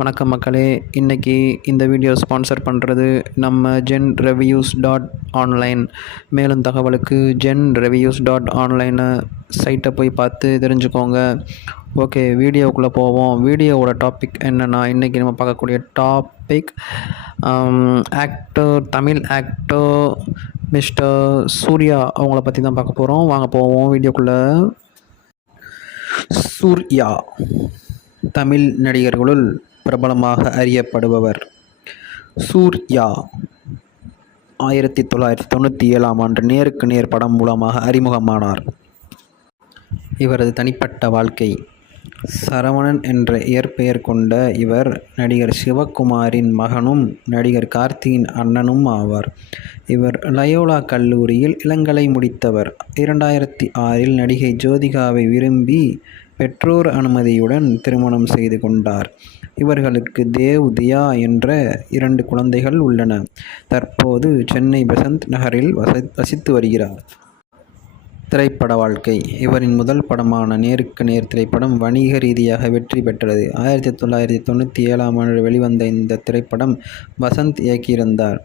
வணக்கம் மக்களே. இன்றைக்கி இந்த வீடியோ ஸ்பான்சர் பண்ணுறது நம்ம genreviews.online. மேலும் தகவலுக்கு genreviews.online சைட்டை போய் பார்த்து தெரிஞ்சுக்கோங்க. ஓகே, வீடியோக்குள்ளே போவோம். வீடியோவோட டாபிக் என்னென்னா, இன்றைக்கி நம்ம பார்க்கக்கூடிய topic Tamil actor mister Suriya அவங்கள பற்றி தான் பார்க்க போகிறோம். வாங்க போவோம் வீடியோக்குள்ளே. சூர்யா தமிழ் நடிகர்களுள் பிரபலமாக அறியப்படுபவர். சூர்யா 1997 நேருக்கு நேர் படம் மூலமாக அறிமுகமானார். இவரது தனிப்பட்ட வாழ்க்கை. சரவணன் என்ற இயற்பெயர் கொண்ட இவர் நடிகர் சிவகுமாரின் மகனும் நடிகர் கார்த்தியின் அண்ணனும் ஆவார். இவர் லயோலா கல்லூரியில் இளங்கலை முடித்தவர். 2006 நடிகை ஜோதிகாவை விரும்பி பெற்றோர் அனுமதியுடன் திருமணம் செய்து கொண்டார். இவர்களுக்கு தேவ், தியா என்ற 2 குழந்தைகள் உள்ளன. தற்போது சென்னை பெசன்ட் நகரில் வசித்து வருகிறார். திரைப்பட வாழ்க்கை. இவரின் முதல் படமான நேருக்கு நேர் திரைப்படம் வணிக ரீதியாக வெற்றி பெற்றது. 1997 வெளிவந்த இந்த திரைப்படம் வசந்த் இயக்கியிருந்தார்.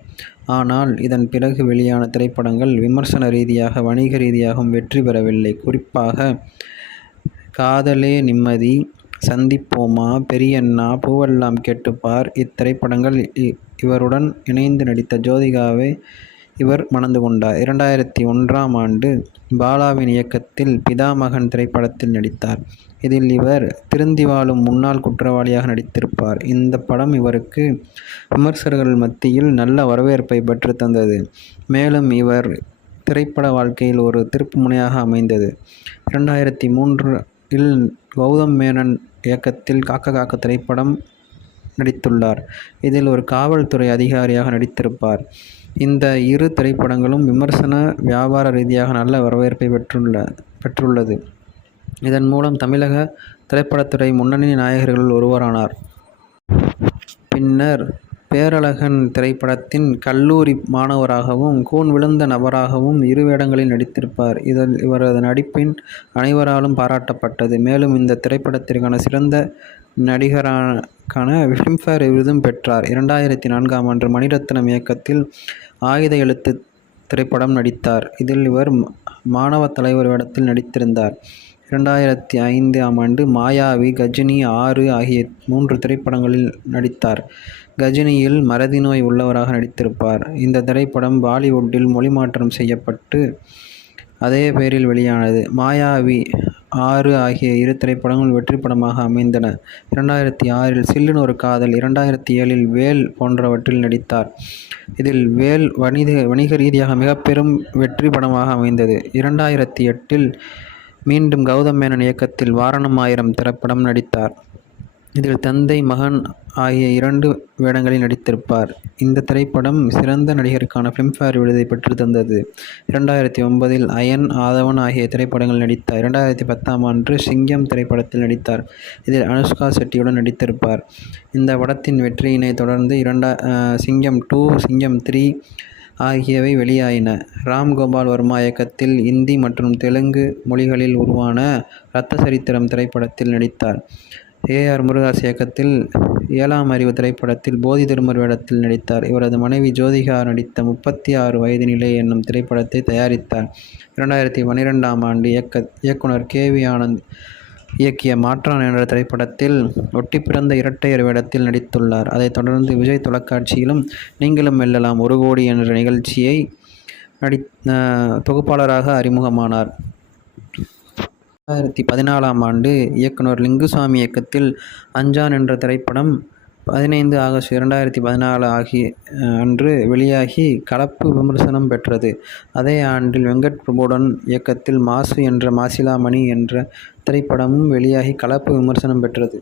ஆனால் இதன் பிறகு வெளியான திரைப்படங்கள் விமர்சன ரீதியாக வணிக ரீதியாகவும் வெற்றி பெறவில்லை. குறிப்பாக காதலே நிம்மதி, சந்திப்போமா, பெரியண்ணா, பூவெல்லாம் கேட்டுப்பார் இத்திரைப்படங்கள் இவருடன் இணைந்து நடித்த ஜோதிகாவை இவர் மணந்து கொண்டார். 2001 பாலாவின் இயக்கத்தில் பிதாமகன் திரைப்படத்தில் நடித்தார். இதில் இவர் திருந்தி வாழும் முன்னாள் குற்றவாளியாக நடித்திருப்பார். இந்த படம் இவருக்கு விமர்சகர்கள் மத்தியில் நல்ல வரவேற்பை பெற்று தந்தது. மேலும் இவர் திரைப்பட வாழ்க்கையில் ஒரு திருப்பு முனையாக அமைந்தது. 2003 கௌதம் மேனன் இயக்கத்தில் காக்க காக்க திரைப்படம் நடித்துள்ளார். இதில் ஒரு காவல்துறை அதிகாரியாக நடித்திருப்பார். இந்த 2 திரைப்படங்களும் விமர்சன வியாபார ரீதியாக நல்ல வரவேற்பை பெற்றுள்ளது. இதன் மூலம் தமிழக திரைப்படத்துறை முன்னணி நாயகர்களுள் ஒருவரானார். பின்னர் பேரழகன் திரைப்படத்தின் கல்லூரி மாணவராகவும் கூன் விழுந்த நபராகவும் 2 வேடங்களில் நடித்திருப்பார். இதில் இவரது நடிப்பின் அனைவராலும் பாராட்டப்பட்டது. மேலும் இந்த திரைப்படத்திற்கான சிறந்த நடிகரான ஃபிலிம்ஃபேர் விருதும் பெற்றார். 2004 மணிரத்னம் இயக்கத்தில் ஆயுத எழுத்து திரைப்படம் நடித்தார். இதில் இவர் மாணவ தலைவர் வேடத்தில் நடித்திருந்தார். 2005 மாயாவி, கஜினி 6 ஆகிய 3 திரைப்படங்களில் நடித்தார். கஜினியில் மறதி நோய் உள்ளவராக நடித்திருப்பார். இந்த திரைப்படம் பாலிவுட்டில் மொழிமாற்றம் செய்யப்பட்டு அதே பெயரில் வெளியானது. மாயாவி 6 ஆகிய 2 திரைப்படங்கள் வெற்றி படமாக அமைந்தன. 2006 சில்லுன்னு ஒரு காதல், 2007 வேல் போன்றவற்றில் நடித்தார். இதில் வேல் வணிக ரீதியாக மிக பெரும் வெற்றி படமாக அமைந்தது. 2008 மீண்டும் கௌதம் மேனன் இயக்கத்தில் வாரணம் ஆயிரம் திரைப்படம் நடித்தார். இதில் தந்தை, மகன் ஆகிய 2 வேடங்களில் நடித்திருப்பார். இந்த திரைப்படம் சிறந்த நடிகருக்கான ஃபிலிம்ஃபேர் விருதை பெற்று தந்தது. 2009 அயன், ஆதவன் ஆகிய திரைப்படங்களில் நடித்தார். 2010 சிங்கம் திரைப்படத்தில் நடித்தார். இதில் அனுஷ்கா செட்டியுடன் நடித்திருப்பார். இந்த படத்தின் வெற்றியினை தொடர்ந்து சிங்கம் 2, சிங்கம் 3 ஆகியவை வெளியாயின. ராம்கோபால் வர்மா இயக்கத்தில் இந்தி மற்றும் தெலுங்கு மொழிகளில் உருவான இரத்த சரித்திரம் திரைப்படத்தில் நடித்தார். AR முருகாஸ் இயக்கத்தில் 7ஆம் அறிவு திரைப்படத்தில் போதி திருமர் வேடத்தில் நடித்தார். இவரது மனைவி ஜோதிகா நடித்த 36 வயது நிலை என்னும் திரைப்படத்தை தயாரித்தார். 2012 இயக்குனர் KV ஆனந்த் இயக்கிய மாற்றான் என்ற திரைப்படத்தில் ஒட்டி பிறந்த இரட்டையர் வேடத்தில் நடித்துள்ளார். அதைத் தொடர்ந்து விஜய் தொலைக்காட்சியிலும் நீங்களும் வெல்லலாம் 1 கோடி என்ற நிகழ்ச்சியை தொகுப்பாளராக அறிமுகமானார். 2014 இயக்குனர் லிங்குசாமி இயக்கத்தில் அஞ்சான் என்ற திரைப்படம் 15 ஆகஸ்ட் 2014 அன்று வெளியாகி கலப்பு விமர்சனம் பெற்றது. அதே ஆண்டில் வெங்கட் பிரபுவுடன் இயக்கத்தில் மாசு என்ற மாசிலாமணி என்ற திரைப்படமும் வெளியாகி கலப்பு விமர்சனம் பெற்றது.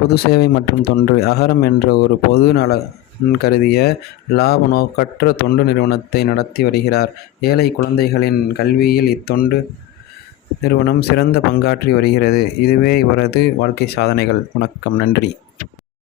பொது சேவை மற்றும் தொண்டு அகரம் என்ற ஒரு பொது நலன் கருதிய லாப நோக்கற்ற தொண்டு நிறுவனத்தை நடத்தி வருகிறார். ஏழை குழந்தைகளின் கல்வியில் இத்தொண்டு நிறுவனம் சிறந்த பங்காற்றி வருகிறது. இதுவே இவரது வாழ்க்கை சாதனைகள். வணக்கம், நன்றி.